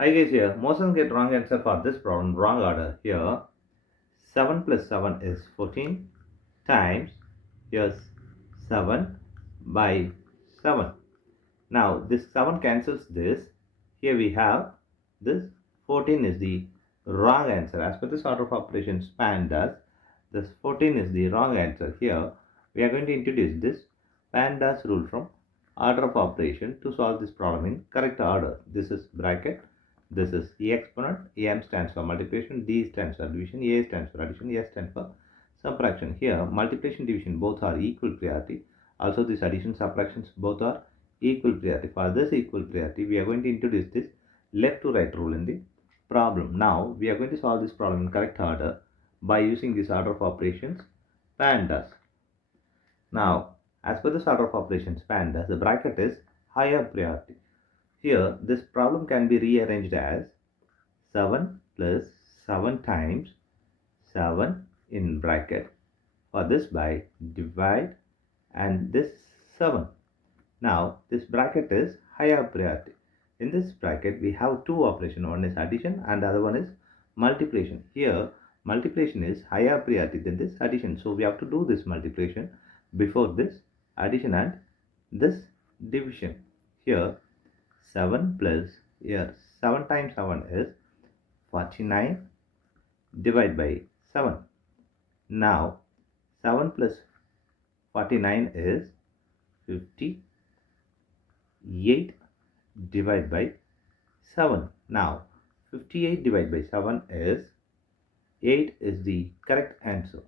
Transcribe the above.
Hi guys, here most of them get wrong answer for this problem, wrong order. Here 7 plus 7 is 14 times here's 7 by 7. Now this 7 cancels this. Here we have this 14 is the wrong answer. As per this order of operations PEMDAS, this 14 is the wrong answer. Here we are going to introduce this PEMDAS rule from order of operation to solve this problem in correct order. This is bracket. This is E exponent. M stands for multiplication. D stands for division. A stands for addition. S stands for subtraction. Here multiplication division both are equal priority. Also this addition subtractions both are equal priority. For this equal priority, we are going to introduce this left to right rule in the problem. Now we are going to solve this problem in correct order by using this order of operations PEMDAS. Now as per this order of operations PEMDAS, the bracket is higher priority. Here this problem can be rearranged as 7 plus 7 times 7 in bracket. For this by divide and this 7. Now this bracket is higher priority. In this bracket we have two operations. One is addition and the other one is multiplication. Here multiplication is higher priority than this addition. So we have to do this multiplication before this addition and this division. Here 7 plus here 7 times 7 is 49 divided by 7. Now 7 plus 49 is 58 divided by 7. Now 58 divided by 7 is 8 is the correct answer.